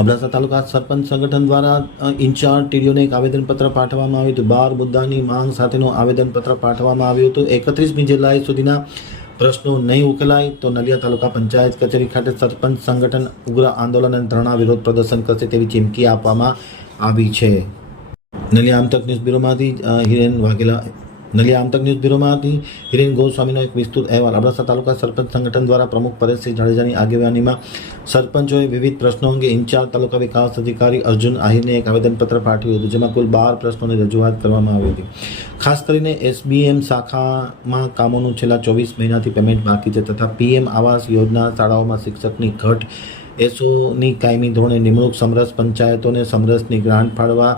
અબડાસા તાલુકા સરપંચ સંગઠન દ્વારા ઇન્ચાર્જ ટીડીઓને એક આવેદનપત્ર પાઠવવામાં આવ્યું હતું. બાર મુદ્દાની માંગ સાથેનું આવેદનપત્ર પાઠવવામાં આવ્યું હતું. એકત્રીસમી જુલાઈ સુધીના પ્રશ્નો નહીં ઉકેલાય તો નલિયા તાલુકા પંચાયત કચેરી ખાતે સરપંચ સંગઠન ઉગ્ર આંદોલન અને ધરણા વિરોધ પ્રદર્શન કરશે તેવી ચીમકી આપવામાં આવી છે. નલિયા આમતક ન્યૂઝ બ્યુરોમાંથી હિરેન વાઘેલા નલિયા આમતક ન્યૂઝ બ્યુરોમાંથી હિરેન ગોસ્વામીનો એક વિસ્તૃત અહેવાલ. અબડાસા તાલુકા સરપંચ સંગઠન દ્વારા પ્રમુખ પરેશસિંહ જાડેજાની આગેવાનીમાં સરપંચોએ વિવિધ પ્રશ્નો અંગે ઇન્ચાર્જ તાલુકા વિકાસ અધિકારી અર્જુન આહિરને એક આવેદનપત્ર પાઠવ્યું હતું, જેમાં કુલ બાર પ્રશ્નોની રજૂઆત કરવામાં આવી હતી. ખાસ કરીને એસબીએમ શાખામાં કામોનું છેલ્લા ચોવીસ મહિનાથી પેમેન્ટ બાકી છે તથા પીએમ આવાસ યોજના શાળાઓમાં શિક્ષકની ઘટ, એસઓની કાયમી ધોરણે નિમણૂક, સમરસ પંચાયતોને સમરસની ગ્રાન્ટ ફાળવા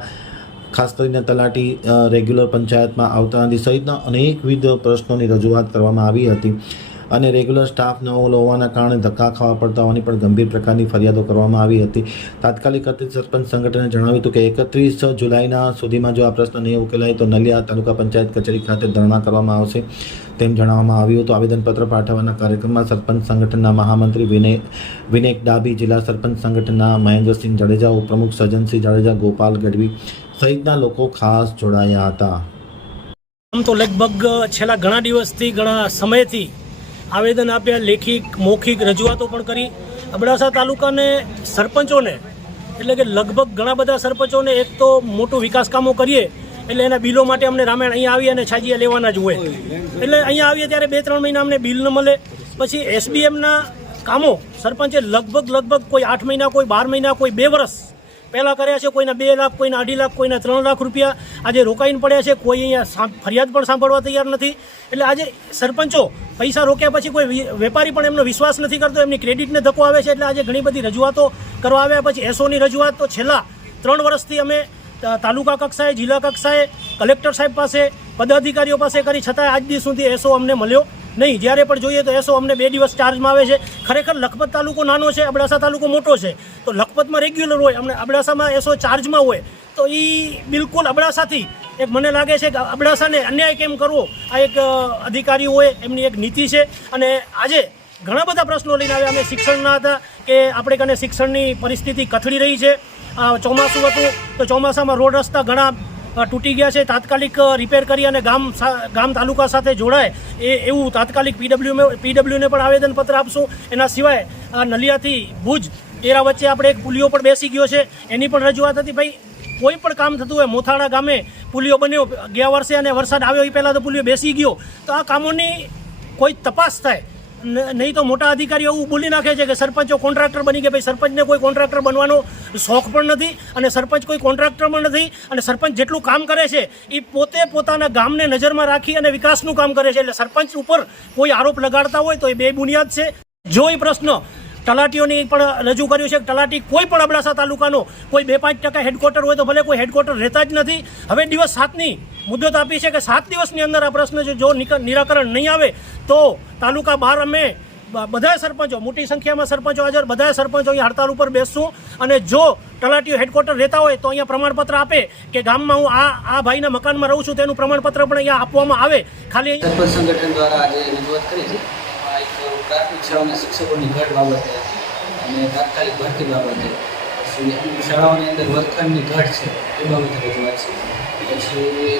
ખાસ કરીને તલાટી રેગ્યુલર પંચાયતમાં આવતા નથી સહિતના અનેકવિધ પ્રશ્નોની રજૂઆત કરવામાં આવી હતી. અને રેગ્યુલર સ્ટાફ ન હોવાના કારણે ધક્કા ખાવા પડતા હોવાની પણ ગંભીર પ્રકારની ફરિયાદો કરવામાં આવી હતી. તાત્કાલિક સરપંચ સંગઠને જણાવ્યું હતું કે એકત્રીસ જુલાઈના સુધીમાં જો આ પ્રશ્ન નહીં ઉકેલાય તો નલિયા તાલુકા પંચાયત કચેરી ખાતે ધરણા કરવામાં આવશે તેમ જણાવવામાં આવ્યું હતું. આવેદનપત્ર પાઠવવાના કાર્યક્રમમાં સરપંચ સંગઠનના મહામંત્રી વિનય વિનેક ડાબી જિલ્લા સરપંચ સંગઠનના મહેન્દ્રસિંહ જાડેજા, ઉપપ્રમુખ સજનસિંહ જાડેજા, ગોપાલ ગઢવી સહિતના લોકો ખાસ જોડાયા હતા. આમ તો લગભગ છેલ્લા ઘણા દિવસથી, ઘણા સમયથી આવેદન આપ્યા લેખિત મૌખિક રજૂઆતો પણ કરી. અબડાસા તાલુકાને સરપંચોને, એટલે કે લગભગ ઘણા બધા સરપંચોને એક તો મોટું વિકાસ કામો કરીએ, એટલે એના બિલો માટે અમને રામાયણ અહીંયા આવીએ અને છાજીયા લેવાના જ હોય. એટલે અહીંયા આવીએ ત્યારે બે ત્રણ મહિના અમને બિલ ન મળે. પછી એસબીએમના કામો સરપંચે લગભગ લગભગ કોઈ આઠ મહિના, કોઈ બાર મહિના, કોઈ બે વર્ષ પહેલાં કર્યા છે, કોઈના બે લાખ, કોઈના અઢી લાખ, કોઈના ત્રણ લાખ રૂપિયા. આજે રોકાઈને પડ્યા છે, કોઈ અહીંયા ફરિયાદ પણ સાંભળવા તૈયાર નથી. એટલે આજે સરપંચો પૈસા રોક્યા પછી કોઈ વેપારી પણ એમનો વિશ્વાસ નથી કરતો, એમની ક્રેડિટને ધક્કો આવે છે, એટલે આજે ઘણી બધી રજૂઆતો કરવા આવ્યા પછી, એસઓની રજૂઆત તો છેલ્લા ત્રણ વર્ષથી અમે તાલુકા કક્ષાએ, જિલ્લા કક્ષાએ, કલેક્ટર સાહેબ પાસે, પદાધિકારીઓ પાસે કરી છતાં આજ દિવસ સુધી એસો અમને મળ્યો. નહીં, જ્યારે પણ જોઈએ તો એસો અમને બે દિવસ ચાર્જમાં આવે છે. ખરેખર લખપત તાલુકો નાનો છે, અબડાસા તાલુકો મોટો છે. તો લખપતમાં રેગ્યુલર હોય, અમને અબડાસામાં એસો ચાર્જમાં હોય, તો એ બિલકુલ અબડાસાથી એક મને લાગે છે કે અબડાસાને અન્યાય કેમ કરવો? આ એક અધિકારીઓએ એમની એક નીતિ છે. અને આજે ઘણા બધા પ્રશ્નો લઈને આવ્યા. અમે શિક્ષણના હતા કે આપણે કને શિક્ષણની પરિસ્થિતિ કથળી રહી છે. ચોમાસું હતું, તો ચોમાસામાં રોડ રસ્તા ઘણા તૂટી ગયા છે, તાત્કાલિક રિપેર કરી અને ગામ ગામ તાલુકા સાથે જોડાય એ એવું તાત્કાલિક પીડબ્લ્યુ પીડબ્લ્યુને પણ આવેદનપત્ર આપશું. એના સિવાય આ નલિયાથી ભુજ એરા વચ્ચે આપણે એક પુલિયો પણ બેસી ગયો છે. એની પણ રજૂઆત હતી, ભાઈ, કોઈ પણ કામ થતું હોય, મોથાળા ગામે પુલિયો બન્યો, ગયા વર્ષે અને વરસાદ આવ્યો એ પહેલાં તો પુલિયો બેસી ગયો. તો આ કામોની કોઈ તપાસ થાય નહીં તો મોટા અધિકારીઓ એવું બોલી નાખે છે કે સરપંચો કોન્ટ્રાક્ટર બની ગયા. ભાઈ, સરપંચને કોઈ કોન્ટ્રાક્ટર બનવાનો શોખ પણ નથી અને સરપંચ કોઈ કોન્ટ્રાક્ટર પણ નથી અને સરપંચ જેટલું કામ કરે છે એ પોતે પોતાના ગામને નજરમાં રાખી અને વિકાસનું કામ કરે છે. એટલે સરપંચ ઉપર કોઈ આરોપ લગાડતા હોય તો એ બે બુનિયાદ છે. જો એ પ્રશ્ન તલાટીઓની પણ રજૂ કર્યું છે કે તલાટી કોઈ પણ અબડાસા તાલુકાનો કોઈ બે પાંચ ટકા હેડક્વાર્ટર હોય તો ભલે કોઈ હેડક્વાર્ટર રહેતા જ નથી. હવે દિવસ સાતની મુદત આપી છે કે સાત દિવસની અંદર આ પ્રશ્ન જો- નિરાકરણ નહીં આવે તો તાલુકા બહાર અમે બધા સરપંચો, મોટી સંખ્યામાં સરપંચો હાજર બધા સરપંચો અહીંયા હડતાલ ઉપર બેસશું. અને જો તલાટીઓ હેડક્વાર્ટર રહેતા હોય તો અહીંયા પ્રમાણપત્ર આપે કે ગામમાં હું આ આ ભાઈના મકાનમાં રહું છું, તેનું પ્રમાણપત્ર પણ અહીંયા આપવામાં આવે. ખાલી સરપંચ સંગઠન દ્વારા આજે રજૂઆત કરી છે. પ્રાથમિક શાળાના શિક્ષકોની ઘટ બાબતે અને તાત્કાલિક ભરતી બાબતે પછી શાળાઓની અંદર વર્ગખંડની ઘટ છે એ બાબતે રજૂઆત છે. પછી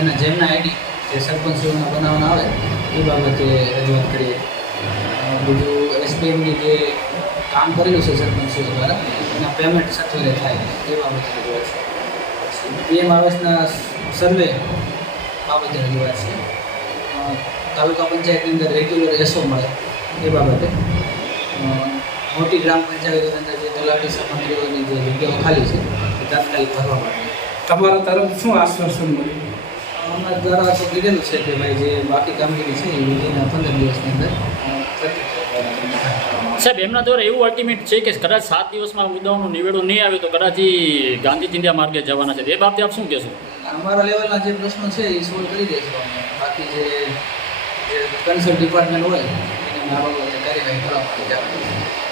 એના જેમના આઈડી જે સરપંચોના બનાવવાના આવે એ બાબતે રજૂઆત કરીએ. બીજું એસબીએમની જે કામ કરેલું છે સરપંચો દ્વારા, એના પેમેન્ટ સત્વરે થાય એ બાબતે રજૂઆત છે. પીએમ આવાસના સર્વે બાબતે રજૂઆત છે. તાલુકા પંચાયતની અંદર રેગ્યુલર એસો મળે એ બાબતે. મોટી ગ્રામ પંચાયતની અંદર જે તલાટી સામગ્રીઓની જે જગ્યાઓ ખાલી છે એ તાત્કાલિક ભરવા માટે. તમારા તરફ શું આશ્વાસન મળ્યું? અમારા દ્વારા તો કીધેલું છે કે ભાઈ જે બાકી કામગીરી છે એ વિધિના પંદર દિવસની અંદર. સાહેબ એમના દ્વારા એવું અલ્ટિમેટ છે કે કદાચ સાત દિવસમાં મુદ્દાઓનું નિવેડો નહીં આવે તો કદાચ ગાંધી ચિંધ્યા માર્ગે જવાના છે. એ બાબતે આપ શું કહેશો? અમારા લેવલના જે પ્રશ્નો છે એ સોલ્વ કરી દેશો અમે. બાકી જે કન્સલ્ટ ડિપાર્ટમેન્ટ હોય એને આ બાબતે કાર્યવાહી કરવા માટે